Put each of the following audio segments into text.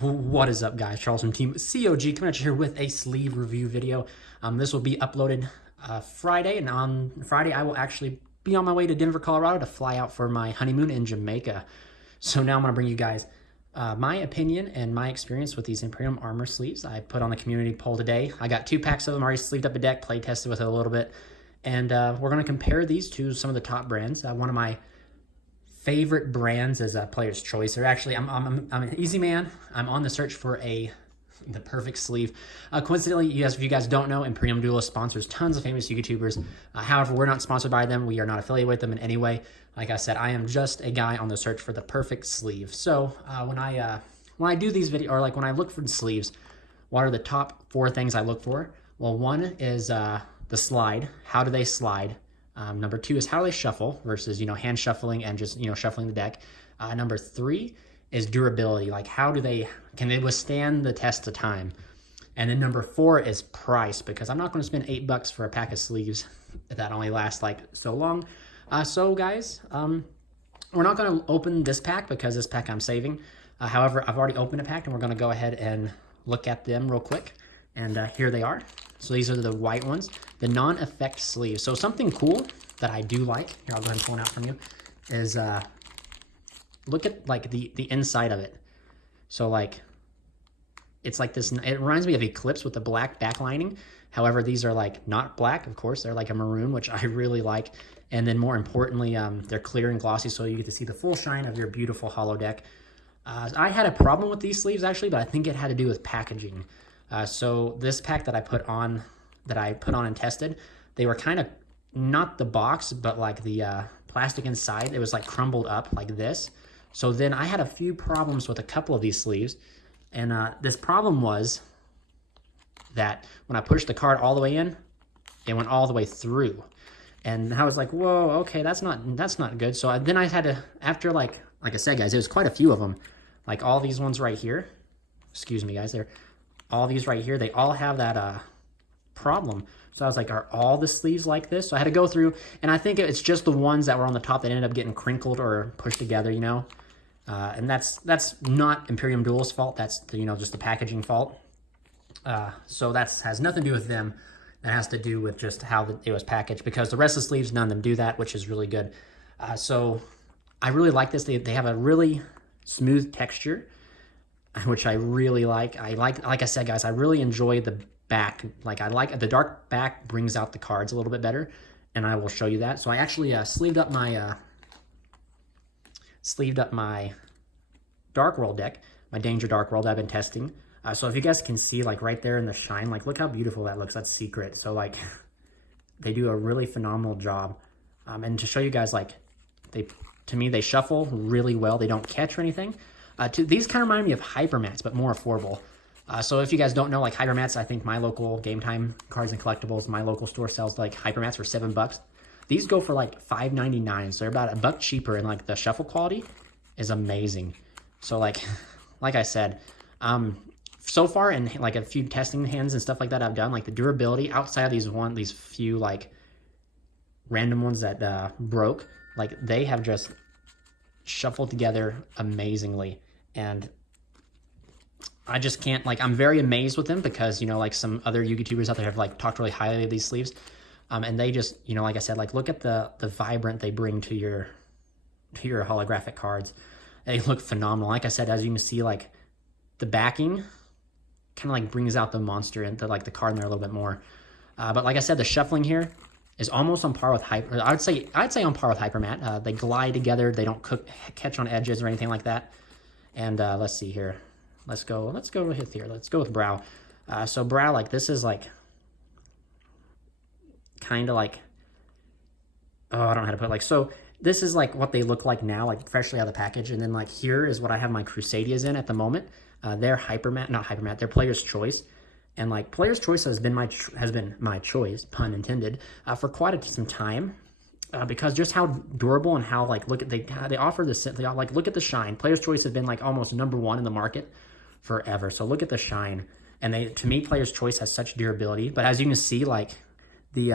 What is up, guys? Charles from Team COG coming at you here with a sleeve review video. This will be uploaded Friday, and on Friday I will actually be on my way to Denver, Colorado to fly out for my honeymoon in Jamaica. So now I'm going to bring you guys my opinion and my experience with these Imperium Armor Sleeves. I put on the community poll today. I got 2 packs of them, already sleeved up a deck, play tested with it a little bit, and we're going to compare these to some of the top brands. One of my favorite brands is a Player's Choice. Or actually, I'm an easy man. I'm on the search for the perfect sleeve. Coincidentally, if you guys don't know, Imperium Duelist sponsors tons of famous YouTubers. However, we're not sponsored by them. We are not affiliated with them in any way. Like I said, I am just a guy on the search for the perfect sleeve. So when I do these videos, or like when I look for sleeves, what are the top 4 things I look for? Well, one is the slide. How do they slide? Number 2 is how they shuffle versus, hand shuffling and just, shuffling the deck. Number 3 is durability. Like can they withstand the test of time? And then number 4 is price, because I'm not going to spend $8 for a pack of sleeves that only lasts like so long. So guys, we're not going to open this pack because this pack I'm saving. However, I've already opened a pack and we're going to go ahead and look at them real quick. And here they are. So these are the white ones, the non-effect sleeves. So something cool that I do like, here I'll go ahead and pull it out from you, is look at like the inside of it. So like, it's like this, it reminds me of Eclipse with the black backlining. However, these are like not black, of course, they're like a maroon, which I really like. And then more importantly, they're clear and glossy, so you get to see the full shine of your beautiful holo deck. I had a problem with these sleeves actually, but I think it had to do with packaging. So this pack that I put on and tested, they were kind of not the box, but like the plastic inside, it was like crumbled up like this. So then I had a few problems with a couple of these sleeves. And this problem was that when I pushed the card all the way in, it went all the way through. And I was like, whoa, okay, that's not good. So then I had to, after like I said, guys, it was quite a few of them. Like all these ones right here, excuse me, guys, all these right here, they all have that problem. So I was like, are all the sleeves like this? So I had to go through, and I think it's just the ones that were on the top that ended up getting crinkled or pushed together, and that's not Imperium Duelist's fault. That's just the packaging fault. So that has nothing to do with them. That has to do with just how it was packaged, because the rest of the sleeves, none of them do that, which is really good. So I really like this. They have a really smooth texture, which I really like. Like I said, guys, I really enjoy the back. Like I like the dark back, brings out the cards a little bit better, and I will show you that. So I actually sleeved up my Dark World deck, my Danger Dark World I've been testing. So if you guys can see, like right there in the shine, like look how beautiful that looks. That's secret. So like they do a really phenomenal job. And to show you guys, like to me they shuffle really well. They don't catch or anything. These kind of remind me of Hypermats, but more affordable. So if you guys don't know, like Hypermats, I think my local Game Time Cards and Collectibles, my local store sells like Hypermats for $7. These go for like $5.99, so they're about $1 cheaper, and like the shuffle quality is amazing. So like I said, so far in like a few testing hands and stuff like that I've done, like the durability outside of these few like random ones that broke, like they have just shuffled together amazingly. And I just can't, like, I'm very amazed with them because, like some other YouTubers out there have like talked really highly of these sleeves. And they just, like I said, like look at the vibrant they bring to your holographic cards. They look phenomenal. Like I said, as you can see, like the backing kind of like brings out the monster and the card in there a little bit more. But like I said, the shuffling here is almost on par with I'd say on par with Hypermat. They glide together. They don't catch on edges or anything like that. And let's see here. Let's go with here. Let's go with Brow. So Brow, like this is like kind of like, oh, I don't know how to put it. Like, so this is like what they look like now, like freshly out of the package. And then like here is what I have my Crusadias in at the moment. They're not Hypermat, they're Player's Choice. And like Player's Choice has been my choice, pun intended, for quite some time. Because just how durable and how like they offer this, like look at the shine. Player's Choice has been like almost #1 in the market forever. So look at the shine, and to me Player's Choice has such durability. But as you can see, like they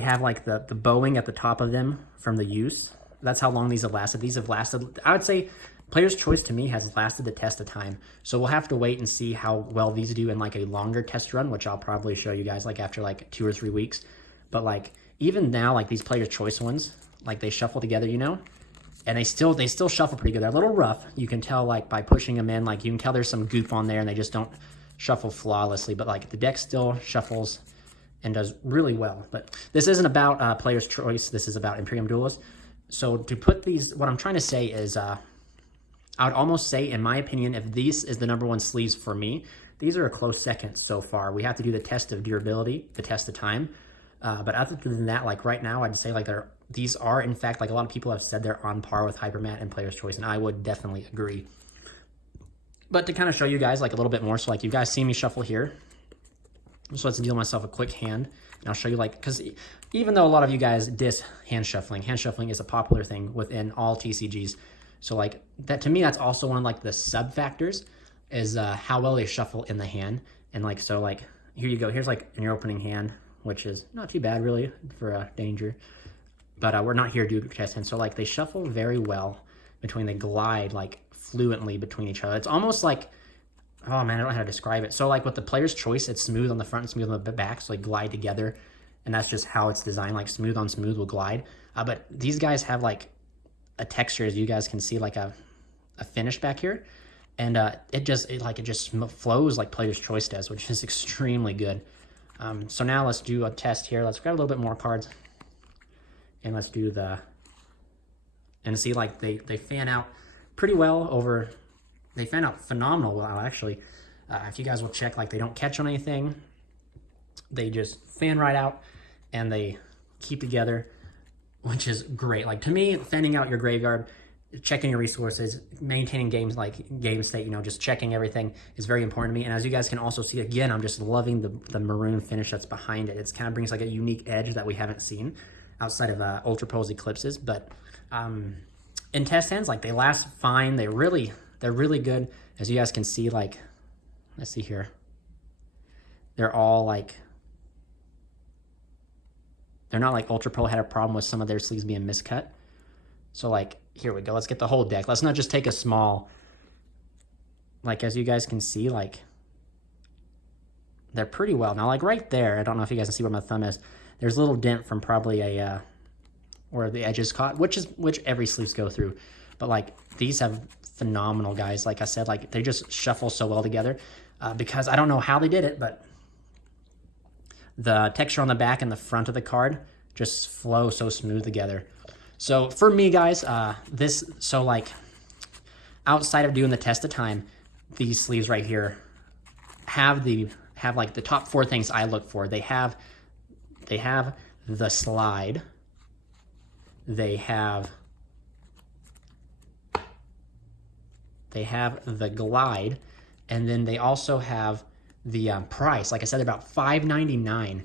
have like the bowing at the top of them from the use. That's how long these have lasted. These have lasted, I would say, Player's Choice to me has lasted the test of time. So we'll have to wait and see how well these do in like a longer test run, which I'll probably show you guys like after like 2 or 3 weeks. But like even now, like these Player's Choice ones, like they shuffle together, you know, and they still shuffle pretty good. They're a little rough. You can tell like by pushing them in, like you can tell there's some goop on there and they just don't shuffle flawlessly. But like the deck still shuffles and does really well. But this isn't about Player's Choice. This is about Imperium Duelist. So to put these, what I'm trying to say is, I would almost say, in my opinion, if this is the #1 sleeves for me, these are a close second so far. We have to do the test of durability, the test of time. But other than that, like right now, I'd say like these are, in fact, like a lot of people have said they're on par with Hypermat and Player's Choice, and I would definitely agree. But to kind of show you guys like a little bit more, so like you guys see me shuffle here. So let's deal myself a quick hand, and I'll show you like, because even though a lot of you guys diss hand shuffling is a popular thing within all TCGs. So like that, to me, that's also one of like the sub factors is how well they shuffle in the hand. And like, so like, here you go. Here's like in your opening hand, which is not too bad really for danger, but we're not here to do test hands. So like they shuffle very well between, they glide like fluently between each other. It's almost like, oh man, I don't know how to describe it. So like with the Player's Choice, it's smooth on the front and smooth on the back. So they glide together, and that's just how it's designed, like smooth on smooth will glide. But these guys have like a texture, as you guys can see, like a finish back here, and it just flows like Player's Choice does, which is extremely good. So now let's do a test here. Let's grab a little bit more cards, and let's do and see like they fan out pretty well over. They fan out phenomenal well actually. If you guys will check, like they don't catch on anything. They just fan right out, and they keep together, which is great. Like to me, fanning out your graveyard, checking your resources, maintaining game state, you know, just checking everything is very important to me. And as you guys can also see, again, I'm just loving the maroon finish that's behind it. It's kind of brings like a unique edge that we haven't seen outside of Ultra Pro's Eclipses. But in test hands, like they last fine. They're really good. As you guys can see, like, let's see here. They're all like, they're not like Ultra Pro had a problem with some of their sleeves being miscut. So like, here we go. Let's get the whole deck. Let's not just take a small, like, as you guys can see, like, they're pretty well. Now, like right there, I don't know if you guys can see where my thumb is. There's a little dent from probably where the edge is caught, which every sleeves go through. But like, these have phenomenal guys. Like I said, like they just shuffle so well together because I don't know how they did it, but the texture on the back and the front of the card just flow so smooth together. So for me, guys, so like outside of doing the test of time, these sleeves right here have like the top 4 things I look for. They have the slide. They have the glide, and then they also have the price. Like I said, about $5.99.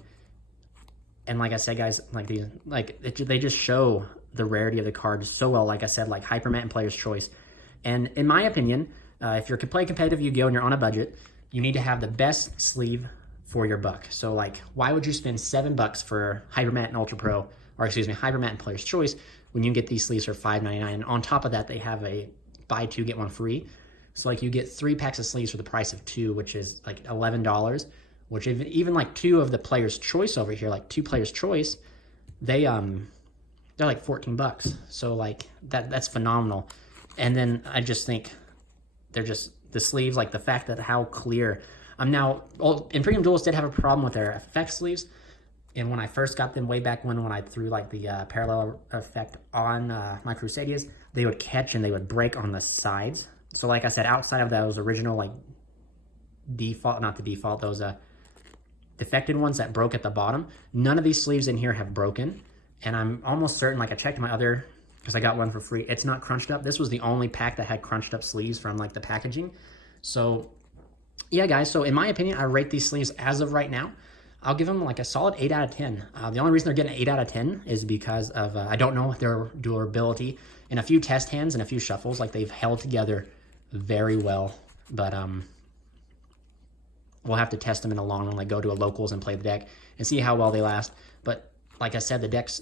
And like I said, guys, like these, they just show the rarity of the card so well. Like I said, like Hypermat and Player's Choice. And in my opinion, if you're playing competitive Yu-Gi-Oh and you're on a budget, you need to have the best sleeve for your buck. So like, why would you spend $7 for Hypermat and Ultra Pro, or excuse me, Hypermat and Player's Choice, when you can get these sleeves for $5.99? And on top of that, they have a buy 2 get 1 free. So like you get 3 packs of sleeves for the price of 2, which is like $11. Which even like 2 of the Player's Choice over here, like 2 Player's Choice, they're like $14. So like that's phenomenal. And then I just think they're just the sleeves, like the fact that how clear. Imperium Duelist did have a problem with their effect sleeves, and when I first got them way back when I threw like the parallel effect on my Crusadias, they would catch and they would break on the sides. So like I said, outside of those original like those defected ones that broke at the bottom, none of these sleeves in here have broken. And I'm almost certain, like I checked my other, because I got one for free, it's not crunched up. This was the only pack that had crunched up sleeves from like the packaging. So yeah, guys, so in my opinion, I rate these sleeves as of right now, I'll give them like a solid 8 out of 10. The only reason they're getting an 8 out of 10 is because of, I don't know their durability. In a few test hands and a few shuffles, like they've held together very well. But we'll have to test them in the long run, like go to a locals and play the deck and see how well they last. But like I said, the decks,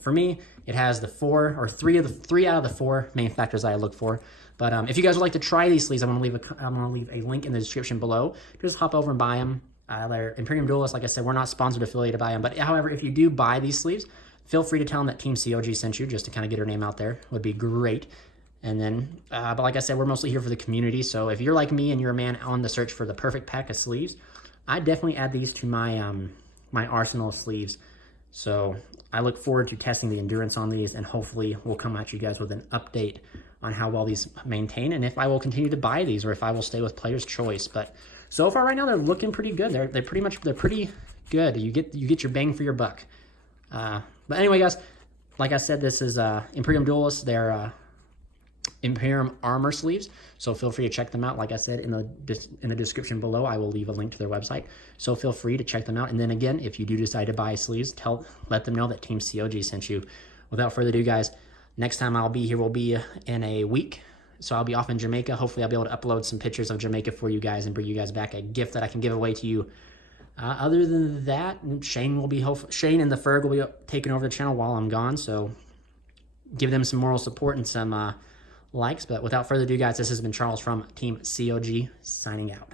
for me, it has the 3 out of the 4 main factors I look for. But if you guys would like to try these sleeves, I'm gonna leave a link in the description below. Just hop over and buy them. They're Imperium Duelist. Like I said, we're not sponsored, affiliated by them. But however, if you do buy these sleeves, feel free to tell them that Team COG sent you, just to kind of get her name out there. Would be great. And then, but like I said, we're mostly here for the community. So if you're like me and you're a man on the search for the perfect pack of sleeves, I definitely add these to my my arsenal of sleeves. So I look forward to testing the endurance on these, and hopefully we'll come at you guys with an update on how well these maintain, and if I will continue to buy these, or if I will stay with Player's Choice. But so far right now, they're looking pretty good. They're pretty good. You get your bang for your buck. But anyway, guys, like I said, this is Imperium Duelist. They're Imperium Armor Sleeves, so feel free to check them out. Like I said, in the description below, I will leave a link to their website, so feel free to check them out. And then again, if you do decide to buy sleeves, let them know that Team COG sent you. Without further ado, guys, next time I'll be here will be in a week, so I'll be off in Jamaica. Hopefully I'll be able to upload some pictures of Jamaica for you guys and bring you guys back a gift that I can give away to you. Other than that, Shane and the Ferg will be taking over the channel while I'm gone, so give them some moral support and some likes. But without further ado, guys, this has been Charles from Team COG, signing out.